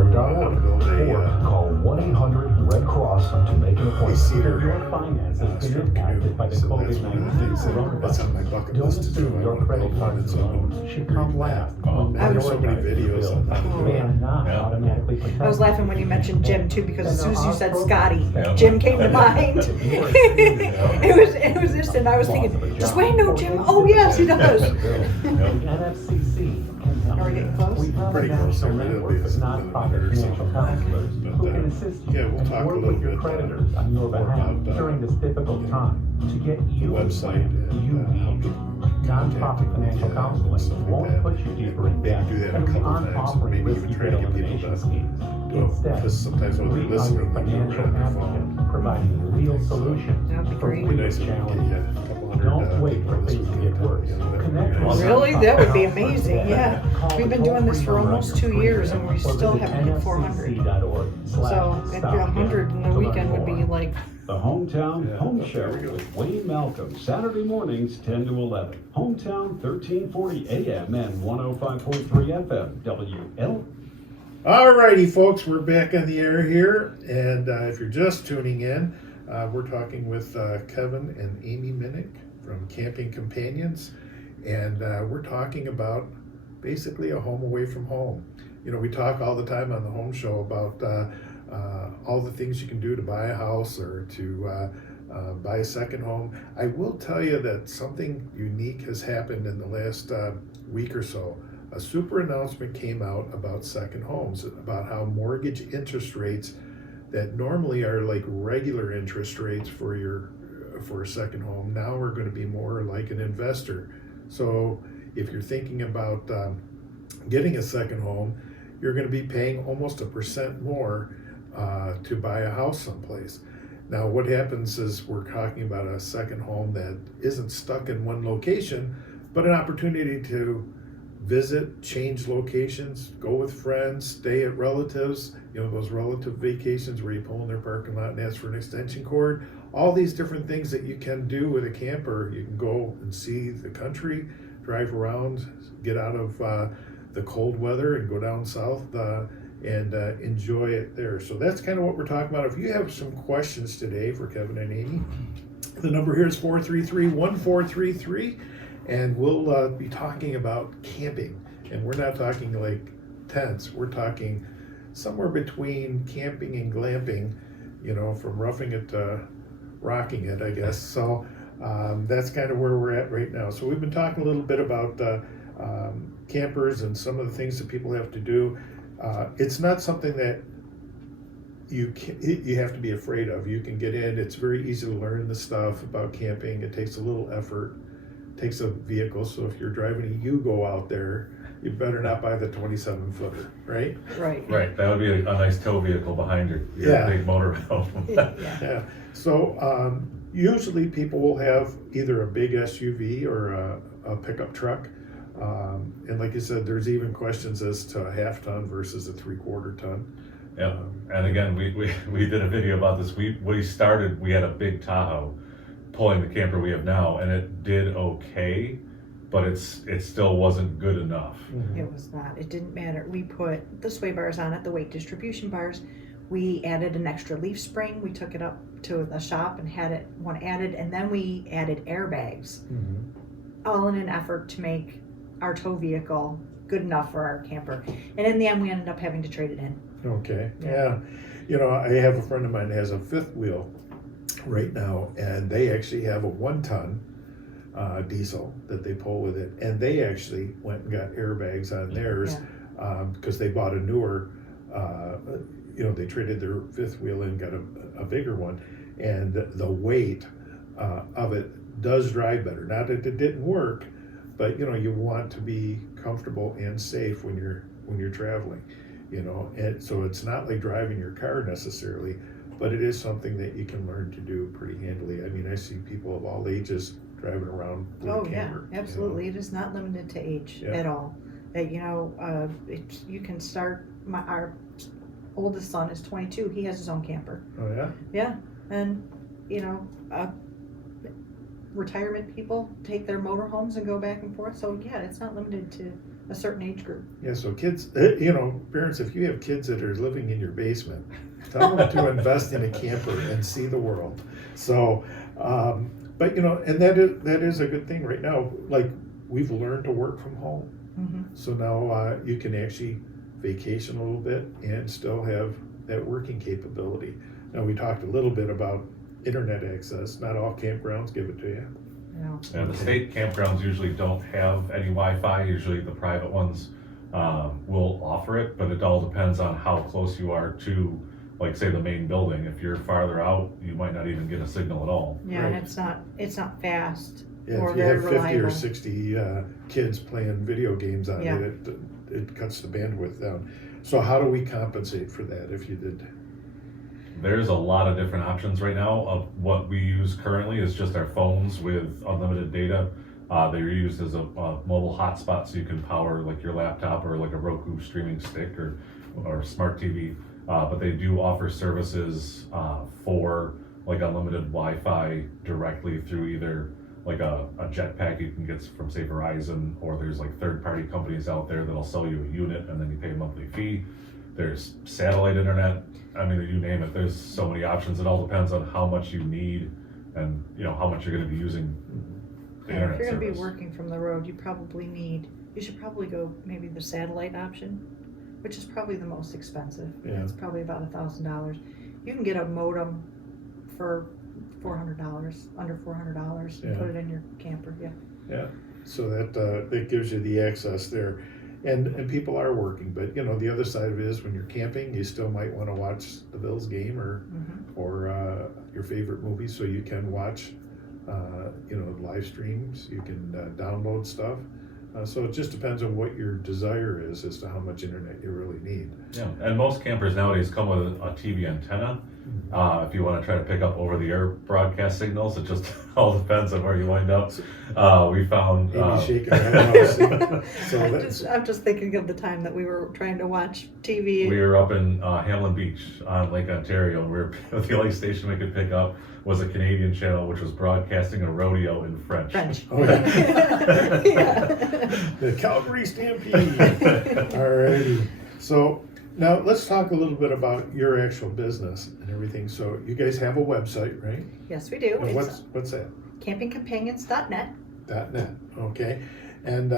to build redcrossblood.org or a call 1-800-RED CROSS to make an appointment. cedar Your finances have been strip impacted by canoe. the So that's one of the things COVID-19 that's on my bucket Don't list to do. assume I your want to credit build one card that's on loan should come last. when I There's so many prioritizing videos bills. on how to do They it. are not Yeah. automatically protected. I was laughing when you mentioned Jim too, because as soon as you said And Scotty, Yeah. Jim came to mind. it was this, and I was thinking, does Wayne know Jim? Oh yes, he does. The NFCC can Are we getting close? We have Pretty a close. national It'll network be of another nonprofit minute or financial something. counselors But, who can assist you yeah, we'll and talk a work little with your bit, creditors on your more behalf about, during this difficult time to get the you website and you how need. people Nonprofit financial counseling won't put you deeper in debt, do that a and we couple aren't times, offering maybe even risky try debt to get people elimination to schemes. do it, Instead, because sometimes when we they're are listening, your they do it financial on their phone. advocate, providing real solutions That'd be for great. It'd be real nice if we could get challenges. you a couple hundred, Don't wait for people this things to weekend, get worse. you know, that'd be Connect nice. with Really? That would be nonprofit amazing, counselors. yeah. Call We've the been doing this for toll-free number almost on your 2 years, screen and we or still visit haven't hit 400. nfcc.org/stop So if you're 100 in the to learn weekend would be more. like, The Hometown Yeah, Home there Show we go. with Wayne Malcolm, Saturday mornings 10 to 11. Hometown 1340 AM and 105.3 FM, WL. Alrighty, folks, we're back on the air here, and if you're just tuning in, we're talking with Kevin and Amy Minnick from Camping Companions, and we're talking about basically a home away from home. You know, we talk all the time on the home show about all the things you can do to buy a house or to buy a second home. I will tell you that something unique has happened in the last week or so. A super announcement came out about second homes, about how mortgage interest rates that normally are like regular interest rates for a second home now are going to be more like an investor. So if you're thinking about getting a second home, you're going to be paying almost 1% more to buy a house someplace. Now what happens is we're talking about a second home that isn't stuck in one location, but an opportunity to visit, change locations, go with friends, stay at relatives, you know, those relative vacations where you pull in their parking lot and ask for an extension cord, all these different things that you can do with a camper. You can go and see the country, drive around, get out of the cold weather and go down south and enjoy it there. So that's kind of what we're talking about. If you have some questions today for Kevin and Amy, the number here is 433-1433. And we'll be talking about camping. And we're not talking like tents. We're talking somewhere between camping and glamping, you know, from roughing it to rocking it, I guess. So that's kind of where we're at right now. So we've been talking a little bit about campers and some of the things that people have to do. It's not something that you have to be afraid of. You can get in. It's very easy to learn the stuff about camping. It takes a little effort. It takes a vehicle. So if you're driving a Yugo out there, you better not buy the 27-footer, right? Right. That would be a nice tow vehicle behind your big motorhome. Yeah. So usually people will have either a big SUV or a pickup truck. And like you said, there's even questions as to a half-ton versus a 3/4 ton. Yeah, and again, we did a video about this. We had a big Tahoe pulling the camper we have now, and it did okay, but it still wasn't good enough. It was not. It didn't matter. We put the sway bars on it, the weight distribution bars. We added an extra leaf spring. We took it up to the shop and had one added, and then we added airbags, all in an effort to make our tow vehicle good enough for our camper. And in the end, we ended up having to trade it in. Okay. Yeah. You know, I have a friend of mine that has a fifth wheel right now, and they actually have a 1-ton diesel that they pull with it, and they actually went and got airbags on theirs because they bought a newer. They traded their fifth wheel in, got a bigger one, and the weight of it does drive better. Not that it didn't work, but you want to be comfortable and safe when you're traveling. And so it's not like driving your car necessarily, but it is something that you can learn to do pretty handily. I mean, I see people of all ages driving around with a camper. Yeah, absolutely. It is not limited to age at all. You can start. Our oldest son is 22. He has his own camper. Oh yeah. Yeah, and retirement people take their motorhomes and go back and forth. So yeah, it's not limited to a certain age group. Yeah, so kids, parents, if you have kids that are living in your basement, tell them to invest in a camper and see the world. So, but and that is a good thing right now. Like, we've learned to work from home. So now you can actually vacation a little bit and still have that working capability. Now, we talked a little bit about internet access. Not all campgrounds give it to you. And the state campgrounds usually don't have any Wi-Fi. Usually the private ones will offer it, but it all depends on how close you are to, like, say, the main building. If you're farther out, you might not even get a signal at all. Yeah, right. And it's not fast. Yeah, or if you have 50 reliable. or 60 kids playing video games on it cuts the bandwidth down. So how do we compensate for that if you did? There's a lot of different options right now. Of what we use currently is just our phones with unlimited data. They're used as a mobile hotspot, so you can power like your laptop or like a Roku streaming stick or smart TV. But they do offer services for like unlimited Wi-Fi directly through either like a jetpack you can get from, say, Verizon, or there's like third-party companies out there that'll sell you a unit and then you pay a monthly fee. There's satellite internet. I mean, you name it. There's so many options. It all depends on how much you need and how much you're going to be using the internet if you're going to be service. working from the road, you should probably go maybe the satellite option, which is probably the most expensive. Yeah. It's probably about $1,000. You can get a modem for $400, under $400, and put it in your camper. Yeah. So that gives you the access there. And people are working, but the other side of it is when you're camping, you still might want to watch the Bills game or your favorite movie, so you can watch live streams. You can download stuff. So it just depends on what your desire is as to how much internet you really need. Yeah, and most campers nowadays come with a TV antenna. If you want to try to pick up over-the-air broadcast signals, it just all depends on where you wind up. We found. Shaking her head. I'm just thinking of the time that we were trying to watch TV. We were up in Hamlin Beach on Lake Ontario. The only station we could pick up was a Canadian channel, which was broadcasting a rodeo in French. Oh, yeah. The Calgary Stampede. Alrighty. So now let's talk a little bit about your actual business and everything. So you guys have a website, right? Yes, we do. And what's that? Campingcompanions.net. .net. Okay. And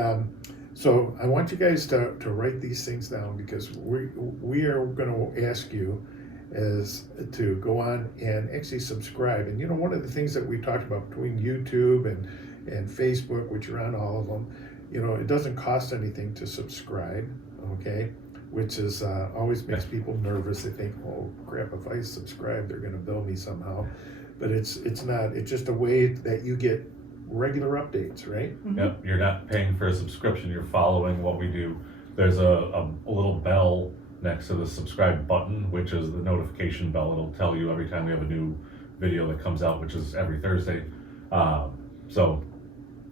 so I want you guys to write these things down, because we are going to ask you is to go on and actually subscribe. And one of the things that we talked about between YouTube and Facebook, which are on all of them, it doesn't cost anything to subscribe, okay? which is always makes people nervous. They think, oh crap, if I subscribe, they're going to bill me somehow. But it's not. It's just a way that you get regular updates, right? Mm-hmm. Yep, you're not paying for a subscription, you're following what we do. There's a little bell next to the subscribe button, which is the notification bell. It'll tell you every time we have a new video that comes out, which is every Thursday. So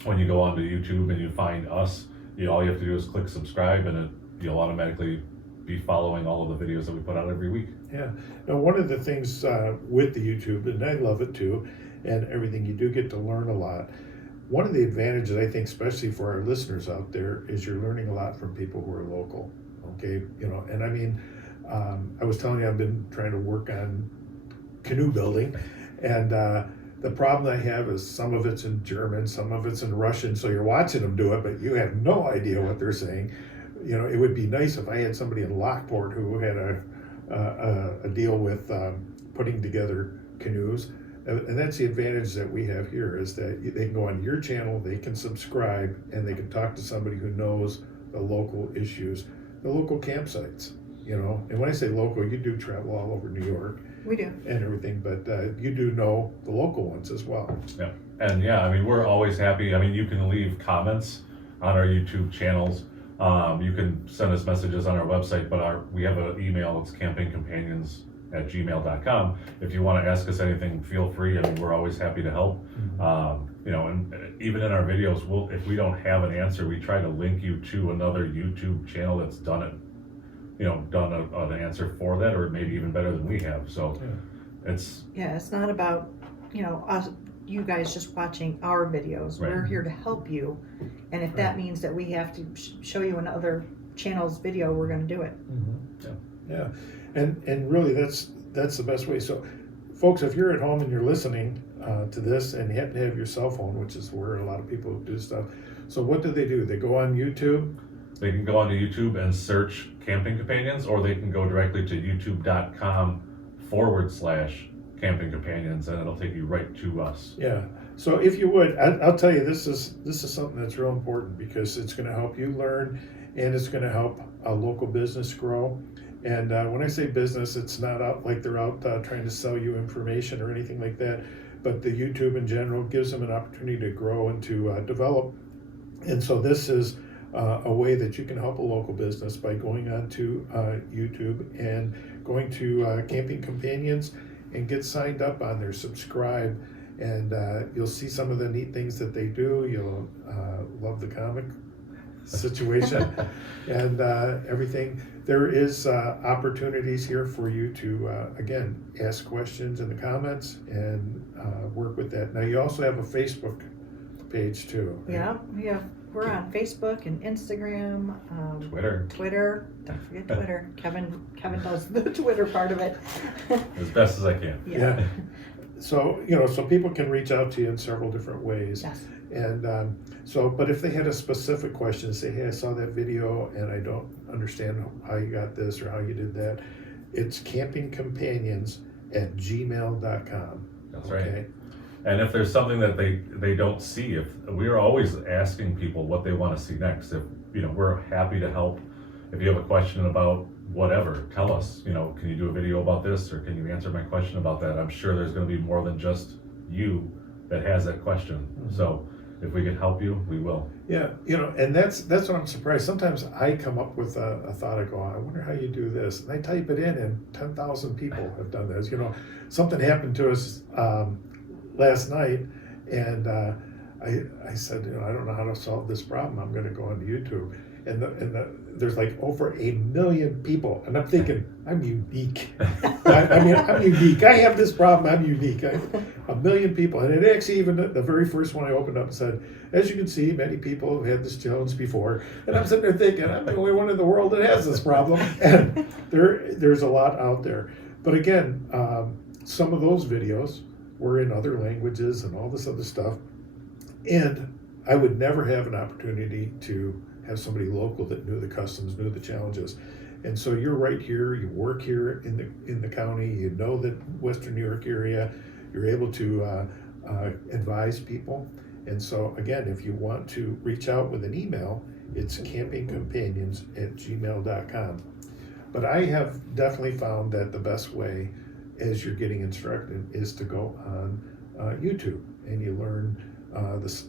when you go onto YouTube and you find us, all you have to do is click subscribe, and you'll automatically be following all of the videos that we put out every week. Yeah. Now, one of the things with the YouTube, and I love it too, and everything, you do get to learn a lot. One of the advantages, I think, especially for our listeners out there, is you're learning a lot from people who are local. Okay, and I mean, I was telling you, I've been trying to work on canoe building, and the problem I have is some of it's in German, some of it's in Russian, so you're watching them do it, but you have no idea what they're saying. It would be nice if I had somebody in Lockport who had a deal with putting together canoes. And that's the advantage that we have here, is that they can go on your channel, they can subscribe, and they can talk to somebody who knows the local issues, the local campsites, And when I say local, you do travel all over New York. We do. And everything, but you do know the local ones as well. Yeah, and I mean, we're always happy. I mean, you can leave comments on our YouTube channels. You can send us messages on our website, but we have an email. It's campingcompanions@gmail.com. If you want to ask us anything, feel free. I mean, we're always happy to help. And even in our videos, if we don't have an answer, we try to link you to another YouTube channel that's done it. Done an answer for that, or maybe even better than we have. So it's not about us, you guys just watching our videos. Right. We're here to help you, and if that means that we have to show you another channel's video, we're going to do it. Yeah, and really that's the best way. So folks, if you're at home and you're listening to this, and you happen to have your cell phone, which is where a lot of people do stuff, so what do? They go on YouTube. They can go onto YouTube and search Camping Companions, or they can go directly to youtube.com/Camping Companions, and it'll take you right to us. Yeah. So if you would, I'll tell you, this is something that's real important, because it's going to help you learn, and it's going to help a local business grow. And when I say business, it's not out like they're out trying to sell you information or anything like that, but the YouTube in general gives them an opportunity to grow and to develop. And so this is a way that you can help a local business by going onto YouTube and going to Camping Companions and get signed up on there, subscribe, and you'll see some of the neat things that they do. You'll love the comic situation and everything. There is opportunities here for you to, again, ask questions in the comments and work with that. Now, you also have a Facebook page too. Right? Yeah, we're on Facebook and Instagram, Twitter. Don't forget Twitter. Kevin does the Twitter part of it as best as I can. Yeah. So so people can reach out to you in several different ways. Yes. And but if they had a specific question, say, hey, I saw that video and I don't understand how you got this or how you did that, it's campingcompanions@gmail.com. That's right. And if there's something that they don't see, if we're always asking people what they want to see next, if we're happy to help. If you have a question about whatever, tell us. Can you do a video about this, or can you answer my question about that? I'm sure there's going to be more than just you that has that question. Mm-hmm. So if we can help you, we will. Yeah, and that's what I'm surprised. Sometimes I come up with a thought. I go, I wonder how you do this, and I type it in, and 10,000 people have done this. Something happened to us last night, and I said, I don't know how to solve this problem. I'm going to go on YouTube, and there's like over 1 million people, and I'm thinking, I'm unique. I'm unique. I have this problem. I'm unique. 1 million people, and it actually, even the very first one I opened up and said, as you can see, many people have had this challenge before, and I'm sitting there thinking, I'm the only one in the world that has this problem, and there's a lot out there. But again, some of those videos were in other languages and all this other stuff, and I would never have an opportunity to have somebody local that knew the customs, knew the challenges. And so you're right here, you work here in the county, you know the Western New York area, you're able to advise people. And so again, if you want to reach out with an email, it's campingcompanions@gmail.com. But I have definitely found that the best way, as you're getting instructed, is to go on YouTube, and you learn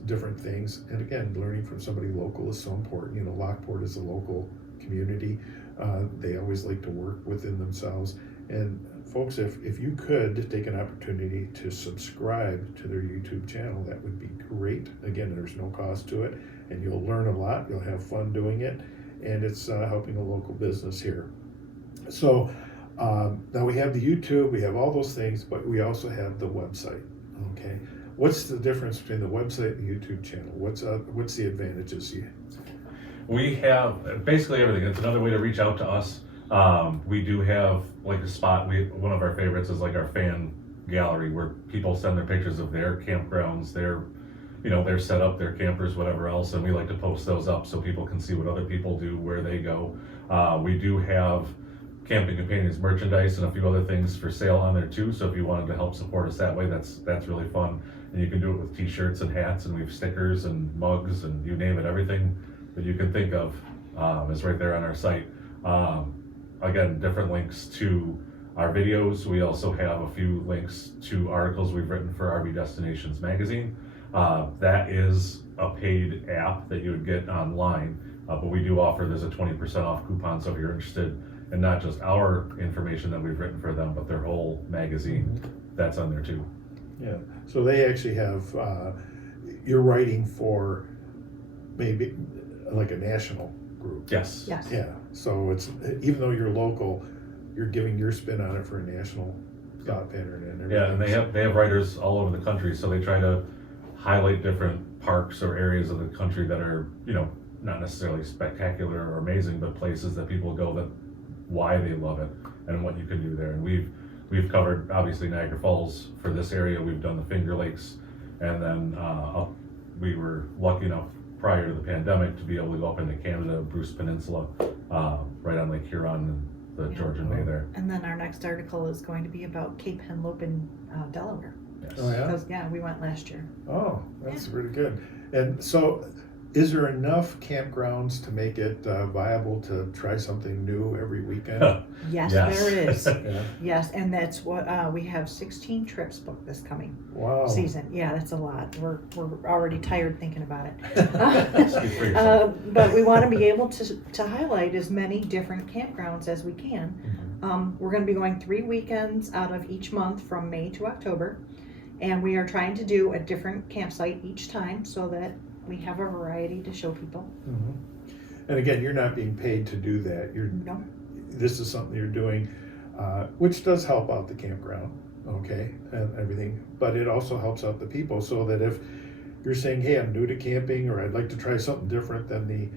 different things. And again, learning from somebody local is so important. You know, Lockport is a local community. They always like to work within themselves. And folks, if you could take an opportunity to subscribe to their YouTube channel, that would be great. Again, there's no cost to it, and you'll learn a lot. You'll have fun doing it, and it's helping a local business here. So now we have the YouTube, we have all those things, but we also have the website. Okay, what's the difference between the website and the YouTube channel? What's the advantages? We have basically everything. It's another way to reach out to us. We do have like a spot. One of our favorites is like our fan gallery, where people send their pictures of their campgrounds, their setup, their campers, whatever else, and we like to post those up so people can see what other people do, where they go. We do have Camping Companions merchandise and a few other things for sale on there too. So if you wanted to help support us that way, that's really fun. And you can do it with t-shirts and hats, and we have stickers and mugs and you name it, everything that you can think of is right there on our site. Again, different links to our videos. We also have a few links to articles we've written for RV Destinations magazine. That is a paid app that you would get online, but we do offer, there's a 20% off coupon, so if you're interested in not just our information that we've written for them, but their whole magazine, that's on there too. Yeah, so they actually have, you're writing for maybe like a national group. Yes. Yes. Yeah, so it's, even though you're local, you're giving your spin on it for a national thought pattern and everything. Yeah, and they have writers all over the country, so they try to highlight different parks or areas of the country that are, not necessarily spectacular or amazing, but places that people go, that why they love it and what you can do there. And we've covered obviously Niagara Falls for this area. We've done the Finger Lakes, and then we were lucky enough prior to the pandemic to be able to go up into Canada, Bruce Peninsula, right on Lake Huron and the Georgian Bay there. And then our next article is going to be about Cape Henlope in Delaware. Yes. Oh yeah? Because, we went last year. Oh, that's really good. And so, is there enough campgrounds to make it viable to try something new every weekend? Yes, Yes. there is. Yeah. Yes, and that's what we have 16 trips booked this coming Wow. season. Yeah, that's a lot. We're already tired thinking about Speak for it. yourself. But we want to be able to highlight as many different campgrounds as we can. We're going to be going 3 weekends out of each month from May to October, and we are trying to do a different campsite each time so that we have a variety to show people. Mm-hmm. And again, you're not being paid to do that. No. This is something you're doing, which does help out the campground, okay, and everything. But it also helps out the people, so that if you're saying, "Hey, I'm new to camping," or "I'd like to try something different than the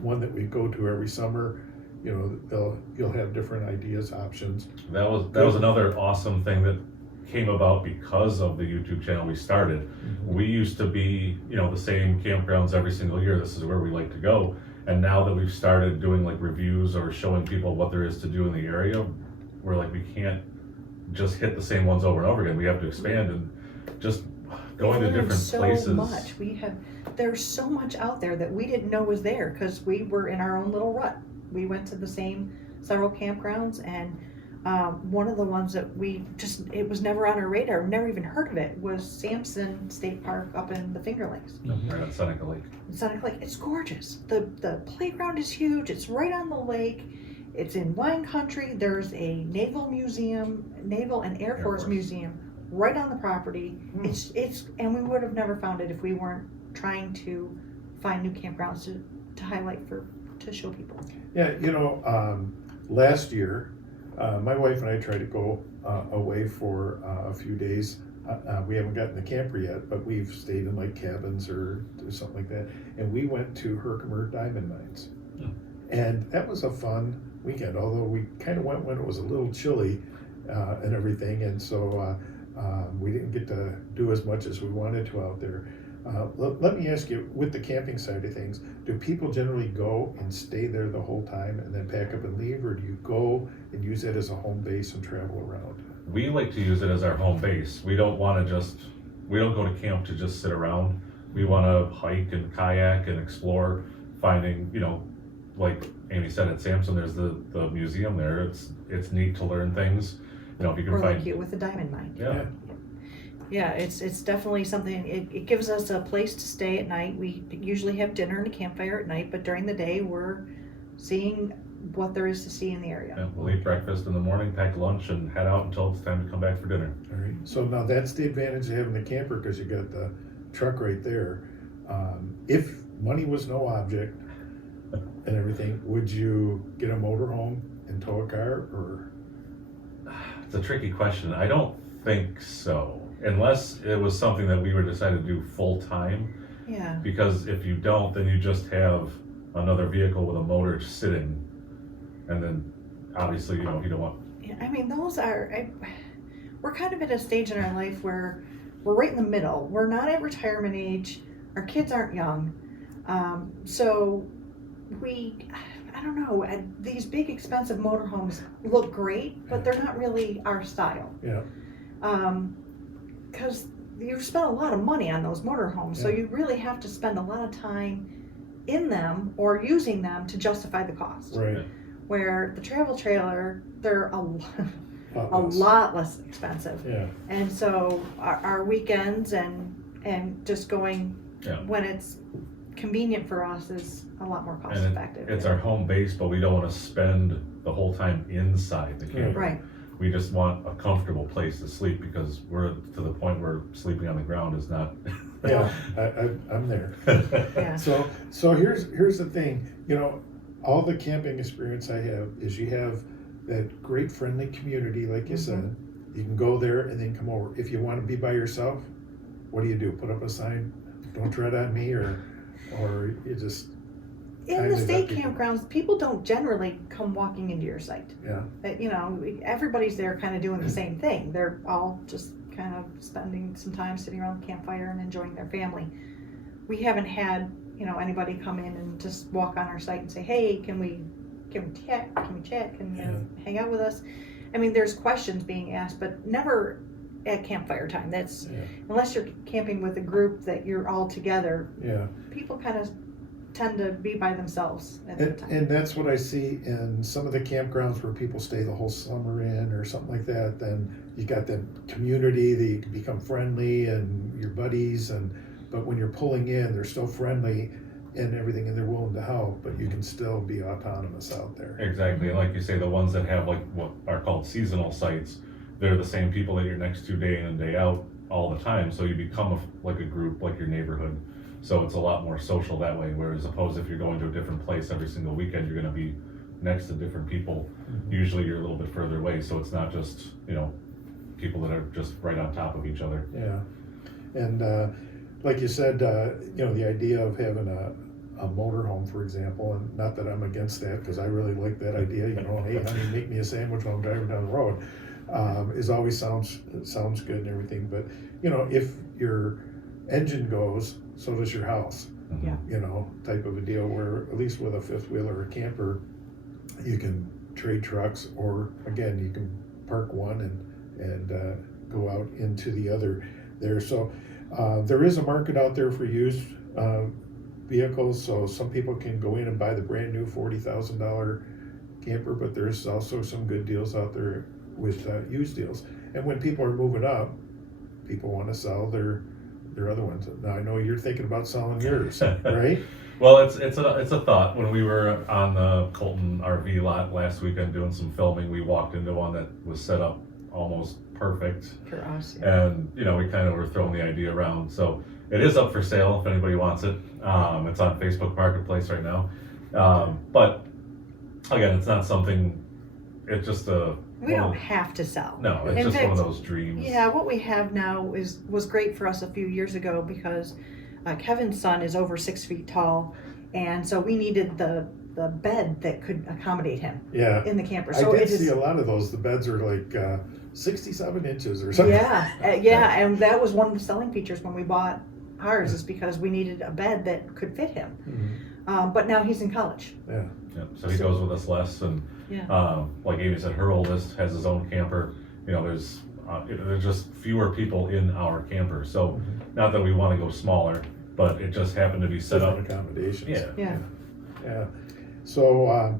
one that we go to every summer," you'll have different ideas, options. That was another awesome thing that came about because of the YouTube channel we started. Mm-hmm. We used to be, the same campgrounds every single year. This is where we like to go. And now that we've started doing like reviews or showing people what there is to do in the area, we're like, we can't just hit the same ones over and over again. We have to expand and just going to different places. So much. There's so much out there that we didn't know was there because we were in our own little rut. We went to the same several campgrounds, and one of the ones that it was never on our radar, never even heard of it, was Sampson State Park up in the Finger Lakes. Right on Seneca Lake. Seneca Lake, it's gorgeous. The playground is huge. It's right on the lake. It's in wine country. There's a Naval and Air Force Museum right on the property. And we would have never found it if we weren't trying to find new campgrounds to highlight to show people. Yeah, last year, my wife and I tried to go away for a few days. We haven't gotten the camper yet, but we've stayed in like cabins or something like that. And we went to Herkimer Diamond Mines. And that was a fun weekend, although we kind of went when it was a little chilly and everything. And so we didn't get to do as much as we wanted to out there. Let me ask you, with the camping side of things, do people generally go and stay there the whole time and then pack up and leave, or do you go and use it as a home base and travel around? We like to use it as our home base. We don't go to camp to just sit around. We want to hike and kayak and explore, finding, like Amy said, at Sampson, there's the museum there. It's neat to learn things. You know, if you can Or find. like you with the diamond mine. Yeah. Yeah, it's definitely something, it gives us a place to stay at night. We usually have dinner and a campfire at night, but during the day, we're seeing what there is to see in the area. Yeah, we'll eat breakfast in the morning, pack lunch, and head out until it's time to come back for dinner. All right. So now that's the advantage of having the camper, because you got the truck right there. If money was no object and everything, would you get a motorhome and tow a car, or? It's a tricky question. I don't think so, unless it was something that we were decided to do full time. Yeah. Because if you don't, then you just have another vehicle with a motor sitting, and then obviously, you know, you don't want. Yeah, I mean, we're kind of at a stage in our life where we're right in the middle. We're not at retirement age. Our kids aren't young. So I don't know, these big expensive motorhomes look great, but they're not really our style. Yeah. Because you've spent a lot of money on those motorhomes, so you really have to spend a lot of time in them or using them to justify the cost. Right. Where the travel trailer, they're a lot less expensive. Yeah. And so our weekends and just going when it's convenient for us is a lot more cost effective. It's our home base, but we don't want to spend the whole time inside the camper. Right. We just want a comfortable place to sleep, because we're to the point where sleeping on the ground is not. Yeah, I'm there. Yeah. So here's the thing, you know, all the camping experience I have is you have that great friendly community, like you said. You can go there and then come over. If you want to be by yourself, what do? Put up a sign, don't tread on me, or you just. In the state campgrounds, people don't generally come walking into your site. Yeah. You know, everybody's there kind of doing the same thing. They're all just kind of spending some time sitting around the campfire and enjoying their family. We haven't had, you know, anybody come in and just walk on our site and say, hey, can we chat? Can you hang out with us? I mean, there's questions being asked, but never at campfire time. That's unless you're camping with a group that you're all together. Yeah. People kind of tend to be by themselves at that time. And that's what I see in some of the campgrounds where people stay the whole summer in or something like that. Then you got that community that you can become friendly and your buddies, but when you're pulling in, they're still friendly and everything, and they're willing to help, but you can still be autonomous out there. Exactly, and like you say, the ones that have like what are called seasonal sites, they're the same people that you're next to day in and day out all the time. So you become like a group, like your neighborhood. So it's a lot more social that way, whereas opposed if you're going to a different place every single weekend, you're going to be next to different people. Usually you're a little bit further away, so it's not just, you know, people that are just right on top of each other. Yeah. And like you said, you know, the idea of having a motorhome, for example, and not that I'm against that, because I really like that idea, you know, hey honey, make me a sandwich while I'm driving down the road, is always sounds good and everything. But, you know, if your engine goes, so does your house. Yeah. You know, type of a deal, where at least with a fifth wheel or a camper, you can trade trucks, or again, you can park one and go out into the other there. So there is a market out there for used vehicles. So some people can go in and buy the brand new $40,000 camper, but there's also some good deals out there with used deals. And when people are moving up, people want to sell their other ones. Now I know you're thinking about selling yours, right? Well, it's a thought. When we were on the Colton RV lot last weekend doing some filming, we walked into one that was set up almost perfect for us. Yeah. And you know, we kind of were throwing the idea around. So it is up for sale if anybody wants it. It's on Facebook Marketplace right now. But again, it's not something. It's just we don't have to sell. No, it's just one of those dreams. Yeah, what we have now was great for us a few years ago, because Kevin's son is over 6 feet tall, and so we needed the bed that could accommodate him. Yeah. In the camper. So I did see a lot of those. The beds are like 67 inches or something. Yeah, and that was one of the selling features when we bought ours, is because we needed a bed that could fit him. Mm-hmm. But now he's in college. Yeah. So he goes with us less, and like Amy said, her oldest has his own camper. You know, there's just fewer people in our camper. So not that we want to go smaller, but it just happened to be set up. Accommodations. Yeah. So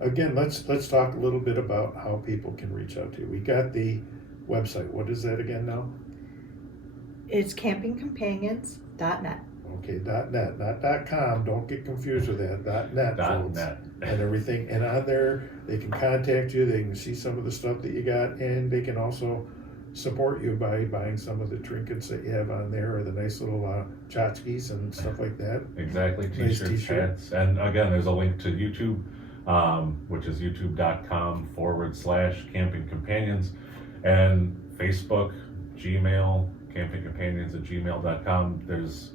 again, let's talk a little bit about how people can reach out to you. We got the website. What is that again now? It's campingcompanions.net. Okay, .net, not .com. Don't get confused with that. .net, folks, .net. and everything. And on there, they can contact you. They can see some of the stuff that you got, and they can also support you by buying some of the trinkets that you have on there, or the nice little tchotchkes and stuff like that. Exactly, Nice t-shirts, t-shirt. hats, and again, there's a link to YouTube, which is youtube.com/camping companions, and Facebook, Gmail, campingcompanions@gmail.com. There's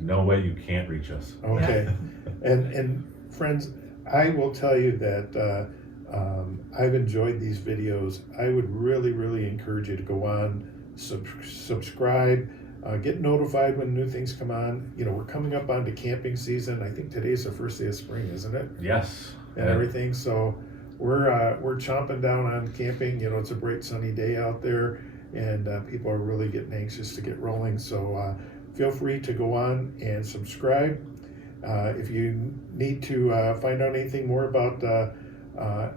no way you can't reach us. Okay, and friends, I will tell you that I've enjoyed these videos. I would really encourage you to go on, subscribe, get notified when new things come on. You know, we're coming up onto camping season. I think today's the first day of spring, isn't it? Yes. And everything. So we're chomping down on camping. You know, it's a bright sunny day out there, and people are really getting anxious to get rolling. So feel free to go on and subscribe. If you need to find out anything more about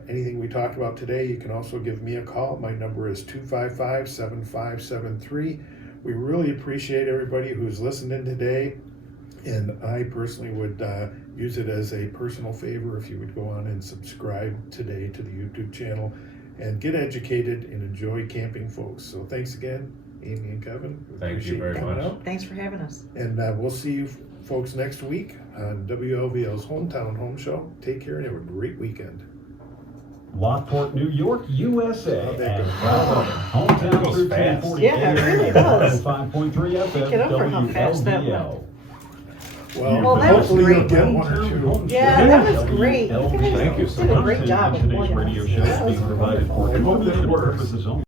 anything we talked about today, you can also give me a call. My number is 255-7573. We really appreciate everybody who's listened in today, and I personally would use it as a personal favor if you would go on and subscribe today to the YouTube channel and get educated and enjoy camping, folks. So thanks again, Amy and Kevin. Thank you very much. Out. Thanks for having us. And we'll see you folks next week on WLVL's Hometown Home Show. Take care and have a great weekend. Lockport, New York, USA. Oh, there you go. Hometown Goes fast. 1340 Yeah, it really does. 5.3 FM, Get over how fast that WLVL. Well, that was hopefully you'll great. get one or two. Yeah, that was great. You guys Thank you. did a great job of Today's pointing radio us. show That is was being provided for I hope that information works. purposes only.